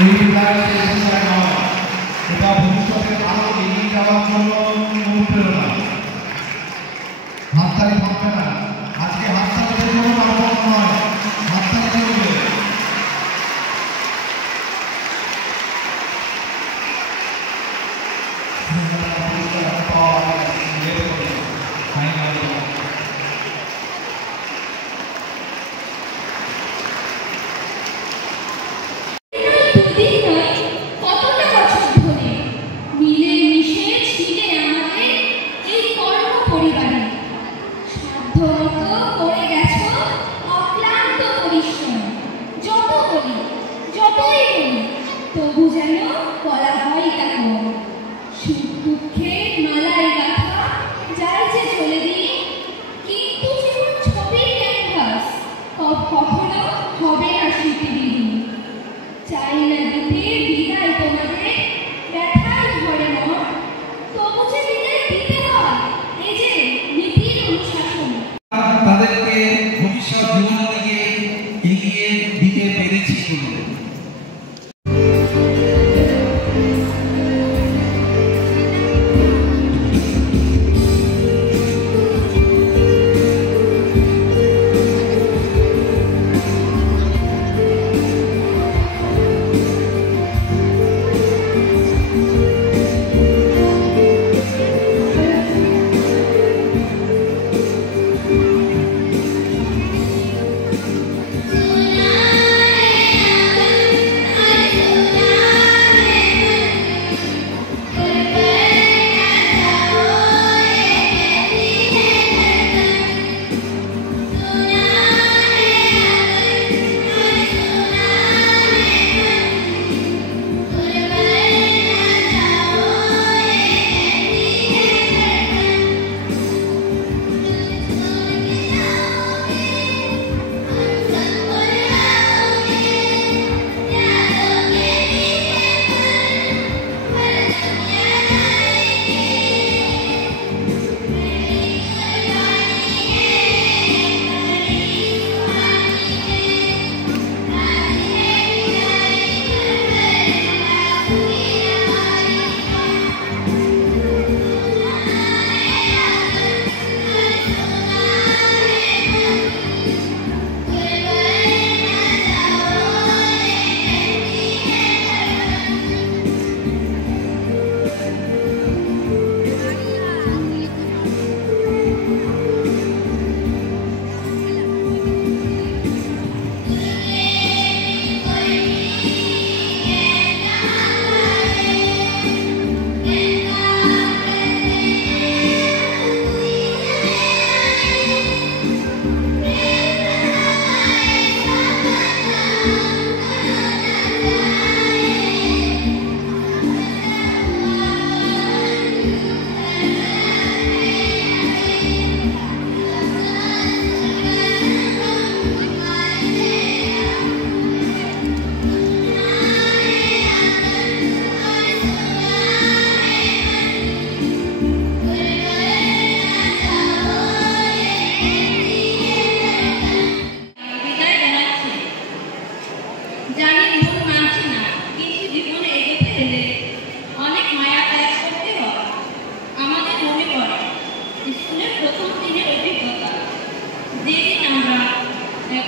এই বিদ্যালয় শেষ হয়ে নয়, এটা ভবিষ্যতে আরো এগিয়ে যাওয়ার জন্য অনুপ্রেরণা। হাততালি থাকবে না, আজকে হাততালির জন্য পারফর্ম নয়, হাততালি চলবে। তবু যেন বলা হয় তাকে সুখ দুঃখের মালায় গাথা যাই যে চলে দিই, কিন্তু জীবন ছবির ক্যানভাস কখনো হবে না স্মৃতিবিহীন। চাই না দিতে বিদায় তোমাদের ব্যথায় ভরে মন, তবু যে বিদায় দিতে হয় এই যে নীতির অনুশাসন। তাদেরকে ভবিষ্যৎ জীবন দিকে এগিয়ে দিতে পেরেছি বলে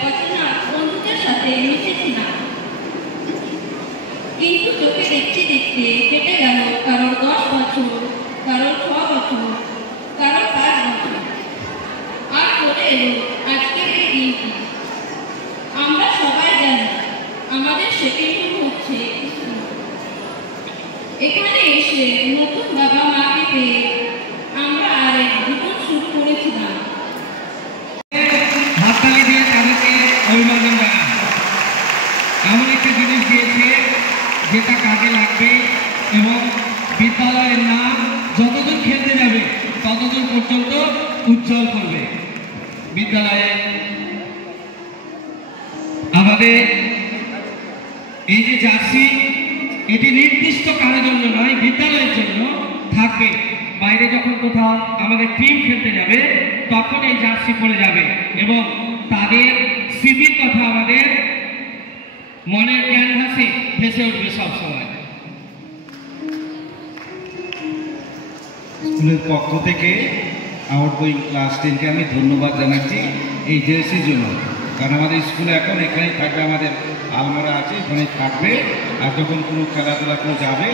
অচেনা বন্ধুদের সাথে মিশেছিলাম, কিন্তু চোখে দেখতে দেখতে কেটে গেল কারোর 10 বছর, কারোর 6 বছর, কারোর 5 বছর, আর চলে এলো আজকের এই দিনটি। আমরা সবাই জানি আমাদের সেকেন্ড শুরু হচ্ছে স্কুল। এখানে এসে নতুন বাবা মাকে পেয়ে আমরা আরেক জীবন শুরু করেছিলাম। হাততালি দিয়ে তাদেরকে অভিনন্দন জানাই। এমন একটা জিনিস দিয়েছে যেটা কাজে লাগবে এবং বিদ্যালয়ের নাম যতদূর খেলতে যাবে ততদূর পর্যন্ত উজ্জ্বল করবে। বিদ্যালয়ে আমাদের এই যে জার্সি, এটি নির্দিষ্ট কারোর জন্য নয়, বিদ্যালয়ের জন্য থাকবে। বাইরে যখন কোথাও আমাদের টিম খেলতে যাবে তখন এই জার্সি পরে যাবে এবং তাদের স্মৃতির কথা আমাদের মনের ক্যানভাসে ভেসে উঠবে সবসময়। স্কুলের পক্ষ থেকে আউটগোয়িং ক্লাস 10কে আমি ধন্যবাদ জানাচ্ছি এই জার্সির জন্য। কারণ আমাদের স্কুলে এখন এখানেই থাকবে, আমাদের আলমারা আছে, এখানে থাকবে। আর যখন কোনো খেলাধুলা করে যাবে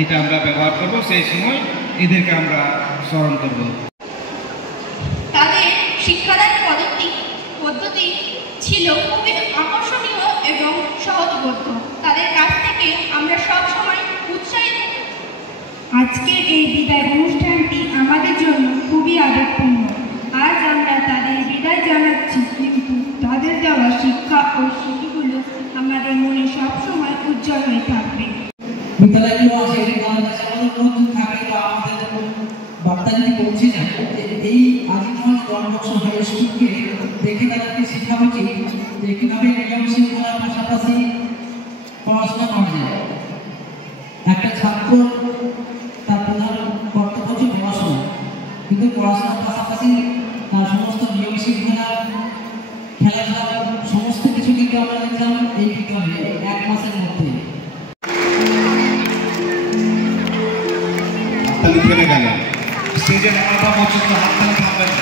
এটা আমরা ব্যবহার করব, সেই সময় এদেরকে আমরা স্মরণ করব। তাদের শিক্ষাদান পদ্ধতি ছিল খুবই আকর্ষণীয় এবং সহজবোধ্য। তাদের কাছ থেকে আমরা সব সময় উৎসাহিত। আজকের এই বিদায় অনুষ্ঠানটি আমাদের জন্য খুবই আবেগপূর্ণ। আজ আমরা তাদের বিদায় জানাচ্ছি, কিন্তু তাদের দেওয়া শিক্ষা ও স্মৃতিগুলো আমাদের মনে সবসময় উজ্জ্বল হয়ে থাকবে। বিদ্যালয়গুলো আছে, আমাদের কাছে নতুন থাকে, তো আমাদের বার্তা যদি পৌঁছে যায়, এই আজিমগঞ্জ ডনবস্ক হাই স্কুলকে দেখে তাদেরকে শেখা উচিত যে কীভাবে নিয়ম শৃঙ্খলার পাশাপাশি পড়াশোনা করা যায়। একটা ছাত্র তার প্রধান কর্তব্য হচ্ছে পড়াশোনা, কিন্তু পড়াশোনার পাশাপাশি তার সমস্ত নিয়ম শৃঙ্খলা, খেলাধুলা, সমস্ত কিছু কিন্তু আমরা দেখলাম এই বিদ্যালয়ে 1 মাসের মধ্যে। হাততালি থেমে গেল। স্টেজে নামাটা পর্যন্ত হাততালি থাকবে না।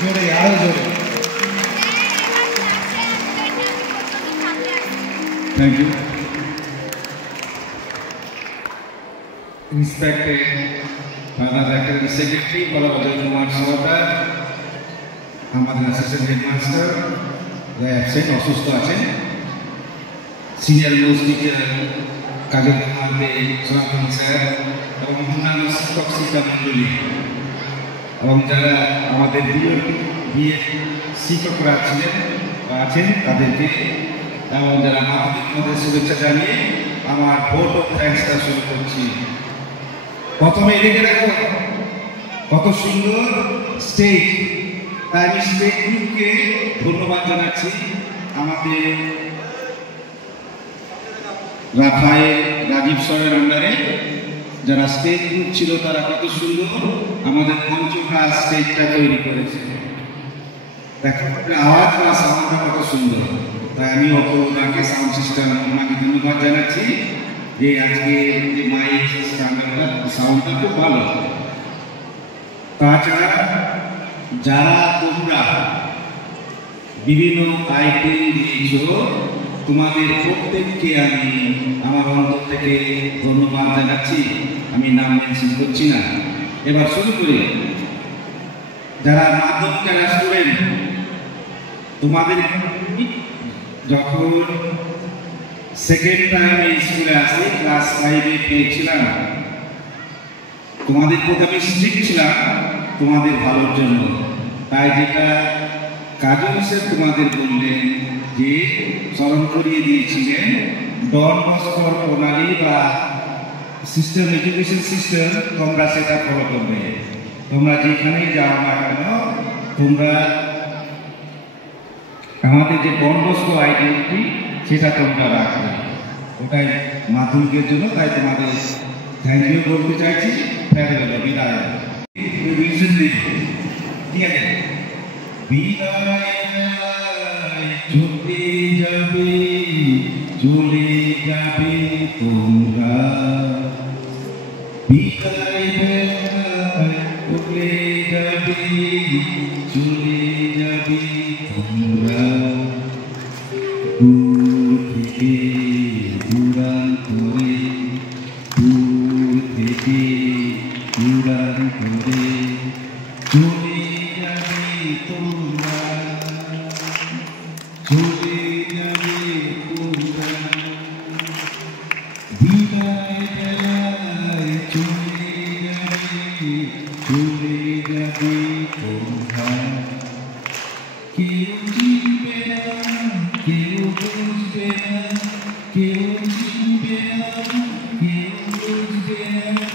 জোরে, আরো জোরে। Thank you. Respected Father Academic Secretary Kolabajan Kumar Sawata, আমাদের অ্যাসিস্ট্যান্ট হেডমাস্টার অ্যাবসেন্ট, অসুস্থ আছেন, senior most teacher Kajal Kumar De, Sanatan sir এবং অন্যান্য শিক্ষক শিক্ষা মণ্ডলী এবং যারা আমাদের বিএ শিক্ষকরা ছিলেন বা আছেন তাদেরকে এবং যারা মাধ্যমিক শুভেচ্ছা জানিয়ে আমার ভোট অফ থ্যাঙ্কসটা শুরু করছি। প্রথমে এদিকে দেখো কত সুন্দর স্টেজ, তাই আমি স্টেজ গ্রুপকে ধন্যবাদ জানাচ্ছি। আমাদের রাফায়েল, রাজীব স্যারের আন্ডারে যারা স্টেজ গ্রুপ ছিল তারা কত সুন্দর আমাদের পঞ্চমা স্টেজটা তৈরি করেছে। দেখো আওয়াজ বা সাউন্ডটা কত সুন্দর। তাই আমি ওনাকে সাউন্ড সিস্টেম ওনাকে ধন্যবাদ জানাচ্ছি যে আজকে যে মাইক সাউন্ডটা খুব ভালো। তাছাড়া যারা তোমরা বিভিন্ন আইটেম দিয়েছ তোমাদের প্রত্যেককে আমি আমার অন্তর থেকে ধন্যবাদ জানাচ্ছি। আমি নাম মেনশন করছি না। এবার শুরু করি। যারা মাধ্যমিক যারা স্টুডেন্ট, তোমাদের যখন সেকেন্ড টাইম এই স্কুলে আসি ক্লাস 5-এ পেয়েছিলাম, তোমাদের প্রতি আমি স্ট্রিক্ট ছিলাম তোমাদের ভালোর জন্য। তাই যেটা কাজল স্যার তোমাদের বললেন যে স্মরণ করিয়ে দিয়েছিলেন ডন বস্কোর প্রণালী বা সিস্টেম, এডুকেশন সিস্টেম, তোমরা সেটা ফলো করবে। তোমরা যেখানেই যাও না কেন তোমরা আমাদের যে ডন বস্কো আইডেন্টিটি সেটা তোমরা রাখবে। ওটাই মাধ্যমিকের জন্য। তাই তোমাদের থ্যাংক ইউ বলতে চাইছি। ফেয়ারওয়েল, বিদায়। ঠিক আছে, বিদায় চলে যাবে, চলে যাবে তোমরা, বিদায় চলে যাবে, চলে যাবে তোমরা দূর থেকে দূরান্তরে, দূর থেকে দূরান্তরে চলে যাবে তোমরা, চলে যাবে তোমরা। বিদায় বেলায় চলে যাবে, চলে যাবে তোমরা। কেউ চিনবে না, কেউ বুঝবে না, কেউ চিনবে না, কেউ বুঝবে না।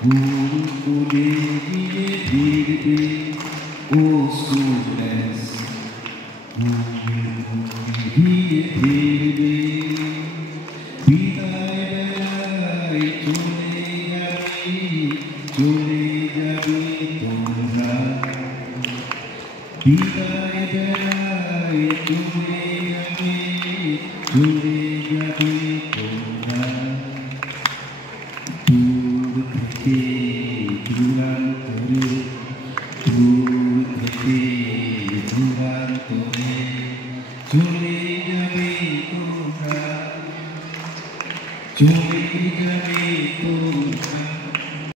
ফুল ফুলে গিয়ে ফিরবে ও স্টুডেন্টস, গিয়ে ফিরবে। বিদায় বেলায় চলে যাবে, চলে যাবে তোমরা। বিদায় বেলায় চলে যাবে, চলে যাবে তোমরা। দূর থেকে দূরান্তরে, দূর থেকে দূরান্তরে চলে যাবে তোমরা, চলে যাবে তোমরা।